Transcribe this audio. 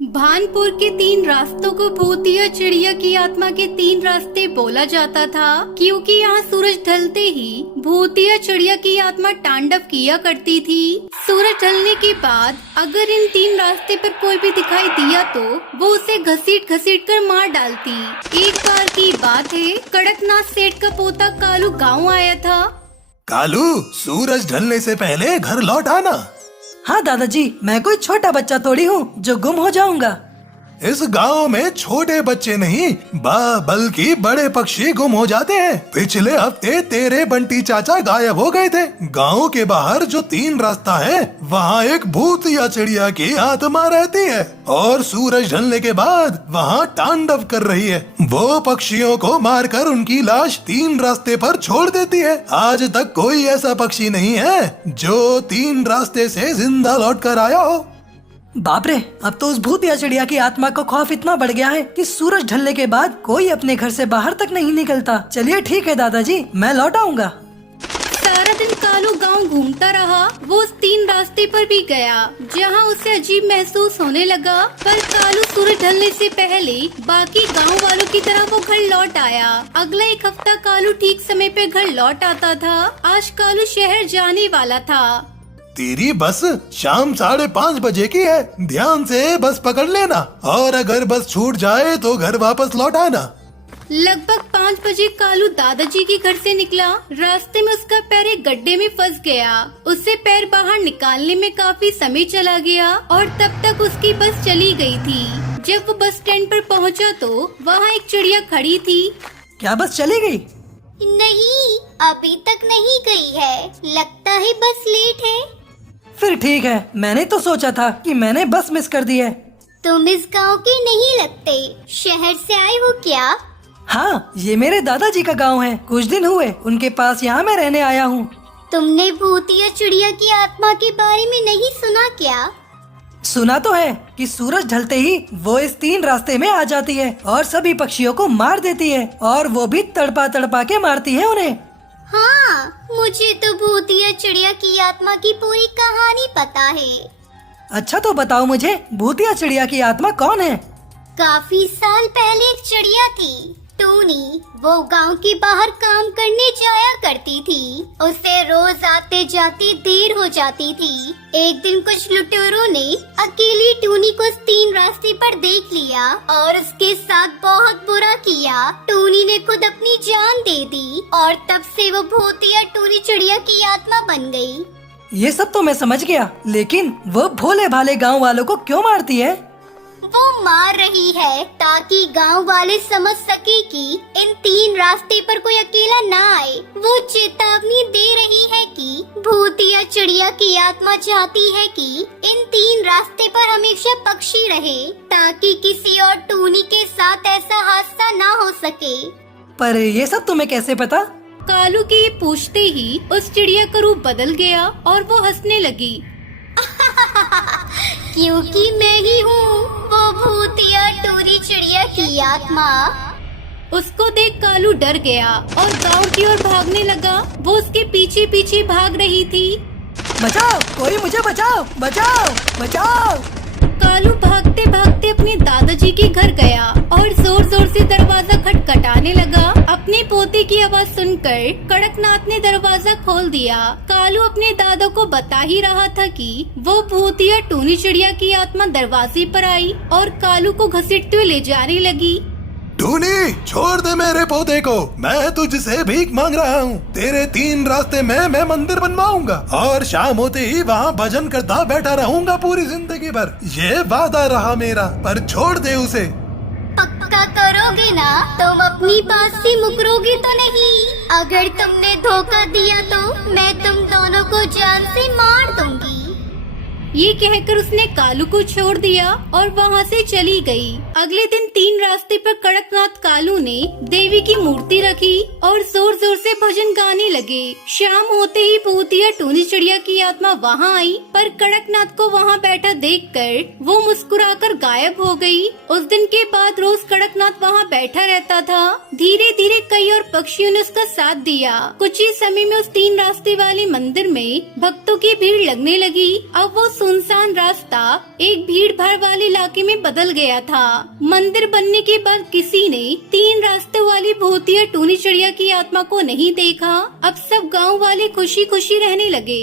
भानपुर के तीन रास्तों को भूतिया चिड़िया की आत्मा के तीन रास्ते बोला जाता था, क्योंकि यहाँ सूरज ढलते ही भूतिया चिड़िया की आत्मा तांडव किया करती थी। सूरज ढलने के बाद अगर इन तीन रास्ते पर कोई भी दिखाई दिया तो वो उसे घसीट घसीट कर मार डालती। एक बार की बात है, कड़कनाथ सेठ का पोता कालू गाँव आया था। कालू, सूरज ढलने से पहले घर लौट आना। हाँ दादाजी, मैं कोई छोटा बच्चा थोड़ी हूँ जो गुम हो जाऊंगा। इस गांव में छोटे बच्चे नहीं बल्कि बड़े पक्षी गुम हो जाते हैं। पिछले हफ्ते तेरे बंटी चाचा गायब हो गए थे। गांव के बाहर जो तीन रास्ता है वहाँ एक भूतिया चिड़िया की आत्मा रहती है और सूरज ढलने के बाद वहाँ तांडव कर रही है। वो पक्षियों को मारकर उनकी लाश तीन रास्ते पर छोड़ देती है। आज तक कोई ऐसा पक्षी नहीं है जो तीन रास्ते से जिंदा लौट कर आया हो। बाप रे, अब तो उस भूतिया चिड़िया की आत्मा को खौफ इतना बढ़ गया है कि सूरज ढलने के बाद कोई अपने घर से बाहर तक नहीं निकलता। चलिए ठीक है दादाजी, मैं लौट आऊंगा। सारा दिन कालू गांव घूमता रहा। वो उस तीन रास्ते पर भी गया जहां उसे अजीब महसूस होने लगा, पर कालू सूरज ढलने से पहले बाकी गांव वालों की तरह वो घर लौट आया। अगला एक हफ्ता कालू ठीक समय पे घर लौट आता था। आज कालू शहर जाने वाला था। तेरी बस शाम 5:30 बजे की है। ध्यान से बस पकड़ लेना और अगर बस छूट जाए तो घर वापस लौट आना। लगभग 5 बजे कालू दादाजी के घर से निकला। रास्ते में उसका पैर एक गड्ढे में फंस गया। उससे पैर बाहर निकालने में काफी समय चला गया और तब तक उसकी बस चली गई थी। जब वो बस स्टैंड पर पहुंचा तो वहाँ एक चिड़िया खड़ी थी। क्या बस चली गई? नहीं, अभी तक नहीं गई है। लगता है बस लेट है। फिर ठीक है, मैंने तो सोचा था कि मैंने बस मिस कर दी है। तुम इस गांव के नहीं लगते। शहर से आए हो क्या? हाँ, ये मेरे दादाजी का गांव है। कुछ दिन हुए उनके पास यहाँ मैं रहने आया हूँ। तुमने भूतिया चिड़िया की आत्मा के बारे में नहीं सुना क्या? सुना तो है कि सूरज ढलते ही वो इस तीन रास्ते में आ जाती है और सभी पक्षियों को मार देती है, और वो भी तड़पा तड़पा के मारती है उन्हें। हाँ, मुझे तो भूतिया चिड़िया की आत्मा की पूरी कहानी पता है। अच्छा तो बताओ मुझे, भूतिया चिड़िया की आत्मा कौन है? काफी साल पहले एक चिड़िया थी, टूनी। वो गांव के बाहर काम करने जाया करती थी। उसे रोज आते जाते देर हो जाती थी। एक दिन कुछ लुटेरों ने अकेली टूनी को उस तीन रास्ते पर देख लिया और उसके साथ बहुत बुरा किया। टूनी ने खुद अपनी जान दे दी और तब से वो भूतिया टूनी चिड़िया की आत्मा बन गई। ये सब तो मैं समझ गया, लेकिन वो भोले भाले गांव वालों को क्यों मारती है? वो मार रही है ताकि गांव वाले समझ सके कि इन तीन रास्ते पर कोई अकेला ना आए। वो चेतावनी दे रही है कि भूतिया चिड़िया की आत्मा चाहती है कि इन तीन रास्ते पर हमेशा पक्षी रहे, ताकि किसी और टूनी के साथ ऐसा हादसा ना हो सके। पर ये सब तुम्हें कैसे पता? कालू के ये पूछते ही उस चिड़िया का रूप बदल गया और वो हंसने लगी। क्योंकि मैं ही हूँ वो भूतिया टूनी चिड़िया की आत्मा। उसको देख कालू डर गया और गांव की ओर भागने लगा। वो उसके पीछे पीछे भाग रही थी। बचाओ, कोई मुझे बचाओ, बचाओ, बचाओ। कालू भागते भागते अपने दादाजी के घर गया और जोर जोर से दरवाजा खटखटाने लगा। अपने पोते की आवाज सुनकर कड़कनाथ ने दरवाजा खोल दिया। कालू अपने दादा को बता ही रहा था कि वो भूतिया टूनी चिड़िया की आत्मा दरवाजे पर आई और कालू को घसीटते हुए ले जाने लगी। टूनी, छोड़ दे मेरे पोते को। मैं तुझसे भीख मांग रहा हूँ। तेरे तीन रास्ते में मैं मंदिर बनवाऊंगा और शाम होते ही वहाँ भजन करता बैठा रहूंगा पूरी जिंदगी भर। ये वादा रहा मेरा, पर छोड़ दे उसे। पक्का करोगे ना? तुम अपनी बात से मुकरोगे तो नहीं? अगर तुमने धोखा दिया तो मैं तुम दोनों को जान से मार दूंगी। ये कहकर उसने कालू को छोड़ दिया और वहाँ से चली गई। अगले दिन तीन रास्ते पर कड़कनाथ कालू ने देवी की मूर्ति रखी और जोर जोर से भजन गाने लगे। शाम होते ही भूतिया टूनी चिड़िया की आत्मा वहाँ आई, पर कड़कनाथ को वहाँ बैठा देखकर वो मुस्कुराकर गायब हो गई। उस दिन के बाद रोज कड़कनाथ वहाँ बैठा रहता था। धीरे धीरे कई और पक्षियों ने उसका साथ दिया। कुछ ही समय में उस तीन रास्ते वाले मंदिर में भक्तों की भीड़ लगने लगी। अब वो सुनसान रास्ता एक भीड़ भाड़ वाले इलाके में बदल गया था। मंदिर बनने के बाद किसी ने 3 रास्तों वाली भूतिया टूनी चिड़िया की आत्मा को नहीं देखा। अब सब गांव वाले खुशी खुशी रहने लगे।